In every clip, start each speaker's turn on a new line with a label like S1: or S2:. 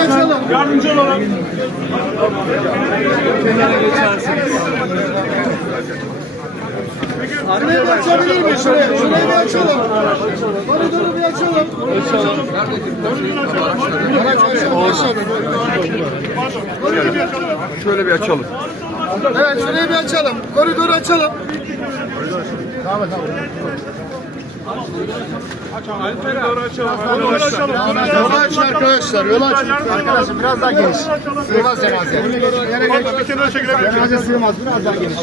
S1: Açalım.
S2: Yardımcı.
S1: Şurayı bir açabilir miyiz? Şurayı, şurayı bir açalım. Koridoru bir açalım. Araç aşağı, aşağı.
S3: Şöyle bir açalım.
S1: Evet şurayı bir açalım. Koridoru açalım.
S2: Koridoru açalım. Koridoru açalım.
S1: Yolu açın arkadaşlar. Yolu açın. Arkadaşlar biraz daha geniş. Sığmaz cenaze.
S2: Bir kenara çekilebilir.
S1: Cenaze sığmaz. Biraz daha geniş.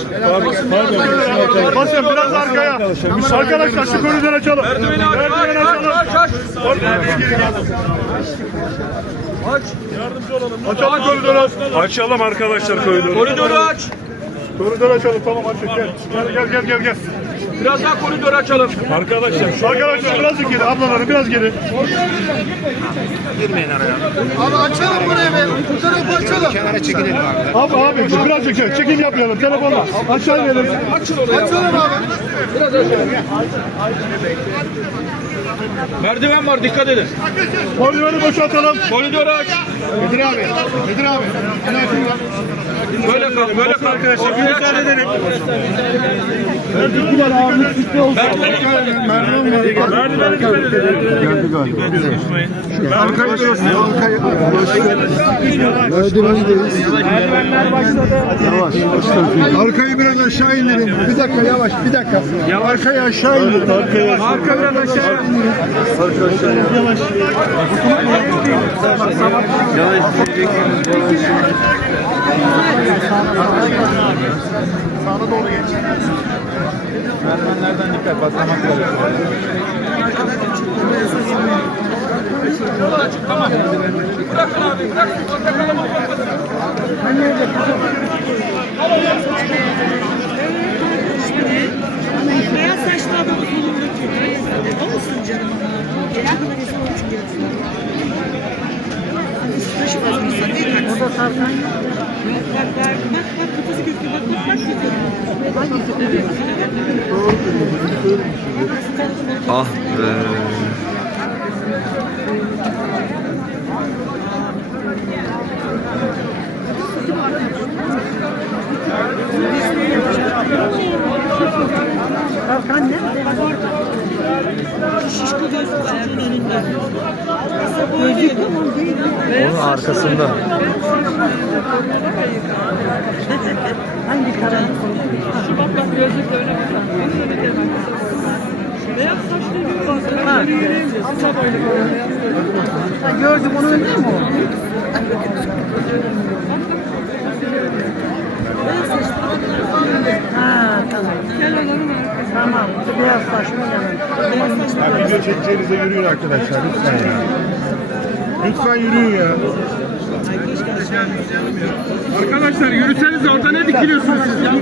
S2: Basın biraz arkaya. Arkadaşlar şu koridoru açalım. Merdiveni açalım. Aç. Yardımcı olalım. Açalım koridoru. Açalım arkadaşlar koridoru.
S4: Koridoru aç.
S2: Koridoru açalım tamam açın gel. Gel gel gel gel.
S4: Biraz daha koridoru açalım.
S2: Arkadaşlar. Arkadaşlar biraz geri ablaları biraz geri.
S1: Abi açalım burayı be. Bu tarafı açalım. Kenara çekilelim abi.
S2: Abi abi biraz çekin. Çekim yapmayalım. Telefonla. Aşağı inelim.
S1: Açalım abi.
S4: Merdiven var dikkat edin.
S2: Koridorunu boşaltalım.
S4: Koridoru aç.
S1: Nedir abi? Nedir abi?
S4: Böyle kal, böyle kal.
S2: Arkadaşlar müsaade edelim. Merdiveni dikkat edin.
S1: Arkayı biraz aşağı indirin. Bir dakika yavaş. Bir dakika. Arkayı aşağı indirin.
S2: Arka biraz aşağı.
S1: Sağına doğru geç. Merdivenlerden dikkat. Patlamak
S4: Bırakın abi, bırakın. Orada kalabalık var.
S5: Beyaz saçlı adamın solundaki. O musun canım? Gelen kadar insan olmuş gelsin. Taşı basmışsa ne. Bak bak bak bak kafası gözüküyor. Bak bak bak gözüküyor. Hangisi? Evet.
S3: Ah be.
S5: Bak orada. Şişko gözlü çocuğun önünde. Gözlük tamam değil.
S3: Onun arkasında.
S5: Hangi karanlık? Şu bak bak gözlük de öyle Beyaz saçlı gibi bazen. Ha. Ha, gördüm onu önde mi o? Beyaz saçlı Ha tamam. Tamam. Şu beyaz saçlı yanım. Beyaz saçlı.
S2: Video çekeceğinize yürüyün arkadaşlar lütfen ya. Lütfen yürüyün ya. Arkadaşlar yürüseniz orada ne dikiliyorsunuz siz ya?